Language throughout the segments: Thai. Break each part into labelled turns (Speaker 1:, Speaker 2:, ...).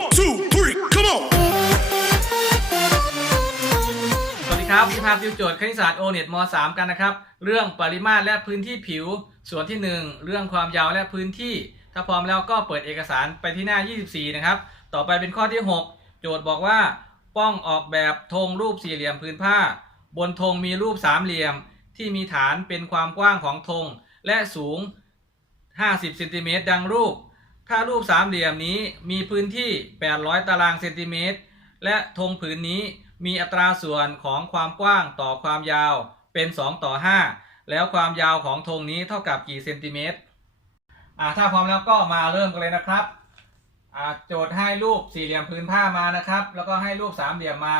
Speaker 1: One, two, three, come on!
Speaker 2: สวัสดีครับวิพากษ์ดิวโจทย์คณิตศาสตร์โอเน็ตม .3 กันนะครับ เรื่องปริมาตรและพื้นที่ผิว ส่วนที่ 1 เรื่องความยาวและพื้นที่ ถ้าพร้อมแล้วก็เปิดเอกสารไปที่หน้า 24 นะครับ ต่อไปเป็นข้อที่ 6 โจทย์บอกว่า ป้องออกแบบธงรูปสี่เหลี่ยมพื้นผ้า บนธงมีรูปสามเหลี่ยม ที่มีฐานเป็นความกว้างของธงและสูง 50 เซนติเมตรดังรูป ถ้ารูปสามเหลี่ยมนี้มีพื้นที่ 800 ตารางเซนติเมตร และธงผืนนี้มีอัตราส่วนของความกว้างต่อความยาวเป็น 2 ต่อ 5 แล้วความยาวของธงนี้เท่ากับกี่เซนติเมตรอ่าถ้าพร้อมแล้วก็มาเริ่มกันเลยนะครับอ่าโจทย์ให้รูปสี่เหลี่ยมพื้นผ้ามานะครับ แล้วก็ให้รูปสามเหลี่ยมมา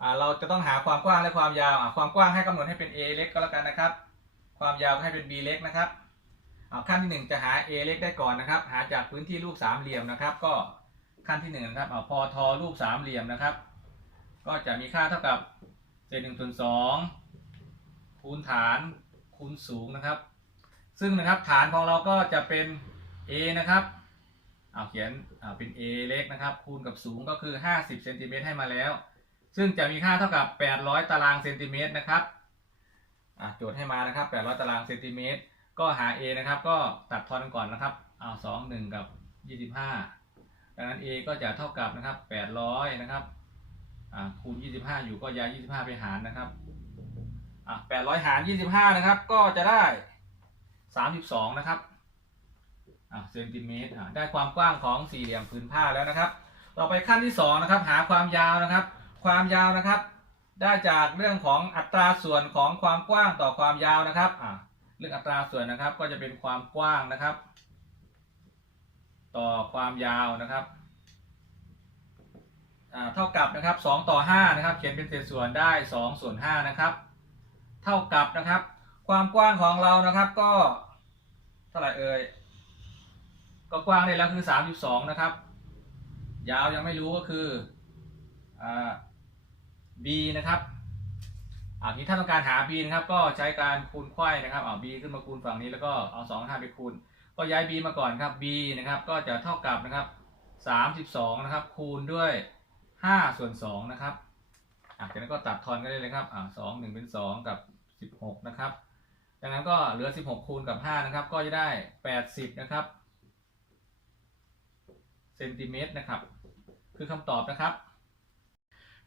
Speaker 2: อ่าเราจะต้องหาความกว้างและความยาวอ่าความกว้างให้กำหนดให้เป็น a เล็กก็แล้วกันนะครับ ความยาวให้เป็น b เล็กนะครับ ขั้นที่หนึ่งจะหา a เล็กได้ก่อนนะครับ หาจากพื้นที่รูปสามเหลี่ยมนะครับ ก็ขั้นที่หนึ่งนะครับเอาพอทอรูปสามเหลี่ยมนะครับ ก็จะมีค่าเท่ากับเศษหนึ่งส่วนสองคูณฐานคูณสูงนะครับ ซึ่งนะครับฐานของเราก็จะเป็น a นะครับเอาเขียนเอาเป็น a เล็กนะครับ คูณกับสูงก็คือ 50เซนติเมตรให้มาแล้ว ซึ่งจะมีค่าเท่ากับ 800 ตารางเซนติเมตรนะครับโจทย์ให้มานะครับ 800 ตารางเซนติเมตร ก็หา a นะครับ ก็ตัดทอนก่อนนะครับเอา2 1กับ25ดังนั้น a ก็จะเท่ากับนะครับ800นะครับอ่าคูณ 25 อยู่ก็ย้าย 25 ไปหารนะครับอะ800 หาร 25 นะครับ ก็จะได้ 32 นะครับอะเซนติเมตรอะได้ความกว้างของสี่เหลี่ยมผืนผ้าแล้วนะครับ ต่อไปขั้นที่สองนะครับ หาความยาวนะครับ ความยาวนะครับ ได้จากเรื่องของอัตราส่วนของความกว้างต่อความยาวนะครับอ่า เรื่องอัตราส่วนนะครับก็จะเป็นความกว้างนะครับ ต่อความยาวนะครับเท่ากับนะครับ2ต่อ5นะครับ เขียนเป็นเศษส่วนได้2ส่วน5นะครับ เท่ากับนะครับ ความกว้างของเรานะครับก็เท่าไหร่เอ่ยก็กว้างได้แล้วคือ32นะครับ ยาวยังไม่รู้ก็คืออ่า b นะครับ อ่านี้ถ้าต้องการหา b นะครับก็ใช้การคูณไขว้นะครับเอา b ขึ้นมาคูณฝั่งนี้แล้วก็เอา2 5ไปคูณ ก็ย้าย b มาก่อนครับ b นะครับก็จะเท่ากับนะครับ32นะครับคูณด้วย 5 ส่วน2นะครับอะจากนั้นก็ตัดทอนกันได้เลยครับอ่า2 1เป็น 2 กับ 16นะครับจากนั้นก็เหลือ 16 คูณกับ 5 นะครับ ก็จะได้ 80 นะครับเซนติเมตรนะครับ คือคำตอบนะครับ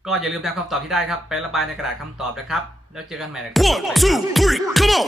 Speaker 2: ก็อย่าลืมนำคำตอบที่ได้ครับไประบายในกระดาษคำตอบนะครับ แล้วเจอกันใหม่นะครับ
Speaker 1: One, two, three!
Speaker 3: Come on.